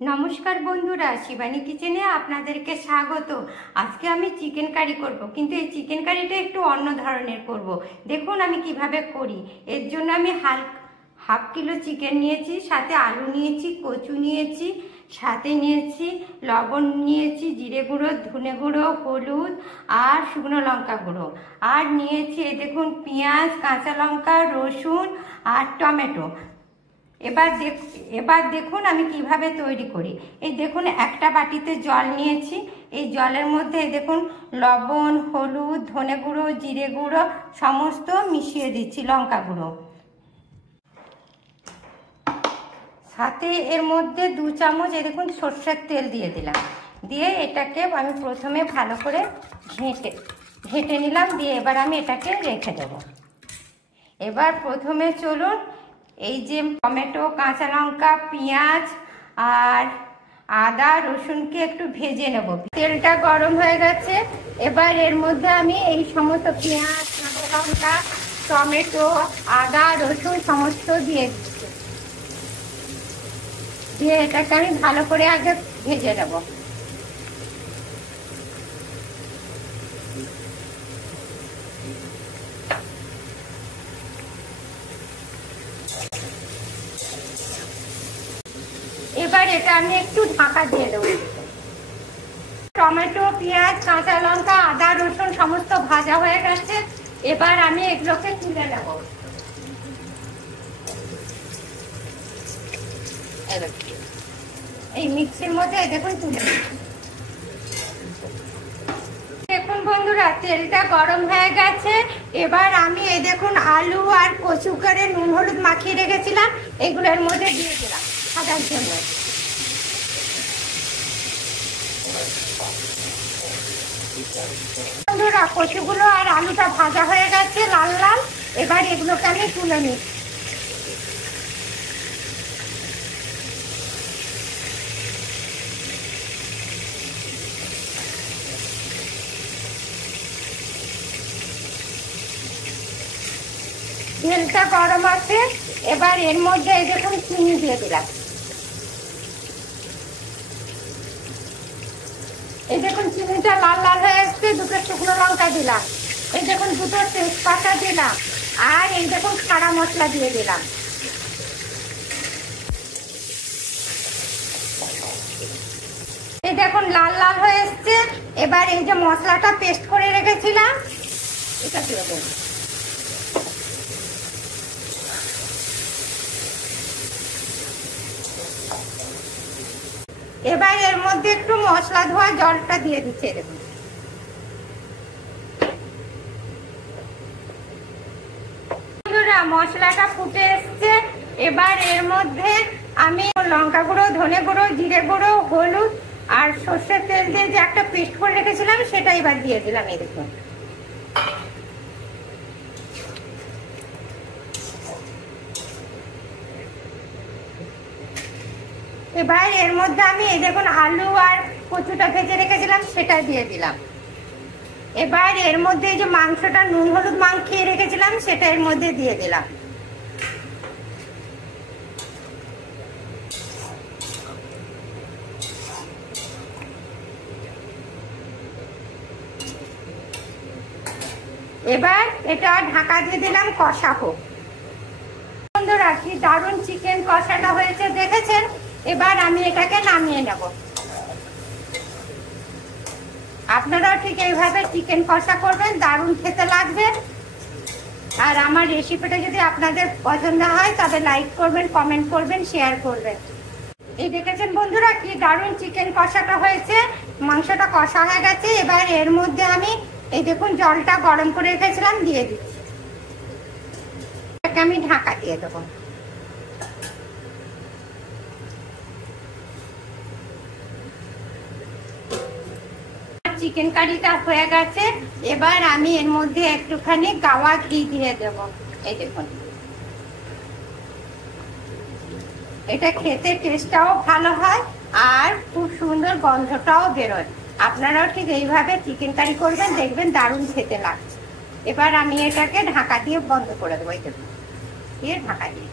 নমস্কার বন্ধুরা, শিবানী কিচেনে আপনাদেরকে স্বাগত। আজকে আমি চিকেন কারি করব, কিন্তু এই চিকেন কারিটা একটু অন্য ধরনের করব। দেখুন আমি কিভাবে করি। এর জন্য আমি হাফ কিলো চিকেন নিয়েছি, সাথে আলু নিয়েছি, কচু নিয়েছি, সাথে নিয়েছি লবণ নিয়েছি, জিরে গুঁড়ো, ধনে গুঁড়ো, হলুদ আর শুকনো লঙ্কা গুঁড়ো, আর নিয়েছি এই দেখুন পেঁয়াজ, কাঁচা লঙ্কা, রসুন আর টমেটো। এবার দেখুন আমি কিভাবে তৈরি করি। এই দেখুন একটা বাটিতে জল নিয়েছি। এই জলের মধ্যে দেখুন লবণ, হলুদ, ধনে গুঁড়ো, জিরে গুঁড়ো সমস্ত মিশিয়ে দিচ্ছি, লঙ্কা গুঁড়ো। সাথে এর মধ্যে 2 চামচ এই দেখুন সর্ষের তেল দিয়ে দিলাম। দিয়ে এটাকে আমি প্রথমে ভালো করে ঘেঁটে নিলাম। দিয়ে এবার আমি এটাকে রেখে দেব। এবার প্রথমে চলুন এই যে টমেটো, কাঁচা লঙ্কা, পেঁয়াজ আর আদা রসুনকে একটু ভেজে নেব। তেলটা গরম হয়ে গেছে। এবার এর মধ্যে আমি এই সমস্ত পেঁয়াজ, কাঁচা লঙ্কা, টমেটো, আদা রসুন সমস্ত দিয়ে দিচ্ছি। দিয়ে এটাকে আমি ভালো করে আগে ভেজে নেব। এবার এটা আমি একটু ঢাকা দিয়ে দেবো। টমেটো, পেঁয়াজ, কাঁচা লঙ্কা, আদা রসুন সমস্ত ভাজা হয়ে গেছে। এবার আমি এগুলোকে তুলে নেব। এই মিক্সির মধ্যে দেখুন তুলে দেখুন বন্ধুরা, তেলটা গরম হয়ে গেছে। এবার আমি এই দেখুন আলু আর কচু করে নুন হলুদ মাখিয়ে রেখেছিলাম, এগুলোর মধ্যে দিয়ে দিলাম ভাজার জন্য। বন্ধুরা, কচুগুলো আর আলুটা ভাজা হয়ে গেছে লাল লাল। এবার এগুলোকে আমি তুলে নিই। তেলটা গরম আছে। এবার এর মধ্যে এই দেখুন চিনি দিয়ে দিলাম। এই দেখুন চিনিটা লাল লাল হয়ে এসছে। 2টো শুকনো লঙ্কা দিলাম। এই দেখুন 2টো তেজপাতা দিলাম। আর এই দেখুন খাড়া মশলা দিয়ে দিলাম। এই দেখুন লাল লাল হয়ে এসছে। এবার এই যে মশলাটা পেস্ট করে রেখেছিলাম এটা দিয়ে দেব। এবার এর মধ্যে একটু মশলা ধোয়া জলটা দিয়ে দিচ্ছে। দেখুন বন্ধুরা, মশলাটা ফুটে এসছে। এবার এর মধ্যে আমি লঙ্কা গুঁড়ো, ধনে গুঁড়ো, জিরে গুঁড়ো, হলুদ আর সর্ষের তেল দিয়ে যে একটা পেস্ট করে রেখেছিলাম সেটা এবার দিয়ে দিলাম। এই দেখুন এবার এর মধ্যে আমি এই দেখুন আলু আর কচুটা ভেজে রেখেছিলাম সেটা দিয়ে দিলাম। এবার এর মধ্যে এই যে মাংসটা নুন হলুদ মাখিয়ে রেখেছিলাম সেটা এর মধ্যে দিয়ে দিলাম। এবার এটা ঢাকা দিয়ে দিলাম, কষা হোক। বন্ধুরা, কি দারুণ চিকেন কষাটা হয়েছে দেখেছেন। এবার আমি এটাকে নামিয়ে নেব। আপনারাও ঠিক এইভাবে চিকেন কষা করবেন, দারুণ খেতে লাগবে। আর আমার রেসিপিটা যদি আপনাদের পছন্দ হয় তবে লাইক করবেন, কমেন্ট করবেন, শেয়ার করবেন। এই দেখেছেন বন্ধুরা, কি দারুণ চিকেন কষাটা হয়েছে। মাংসটা কষা হয়ে গেছে। এবার এর মধ্যে আমি এই দেখুন জলটা গরম করে রেখেছিলাম দিয়ে দিচ্ছি। এটাকে আমি ঢাকা দিয়ে দেবো। চিকেন কারিটা হয়ে গেছে। এবার আমি এর মধ্যে একটুখানি গাওয়া ঘি দিয়ে দেব। এই দেখুন, এটা খেতে টেস্টটাও ভালো হয় আর খুব সুন্দর গন্ধটাও বেরোয়। আপনারাও ঠিক এইভাবে চিকেন কারি করবেন, দেখবেন দারুণ খেতে লাগছে। এবার আমি এটাকে ঢাকা দিয়ে বন্ধ করে দেবো। এই দেখুন, দিয়ে ঢাকা দিয়ে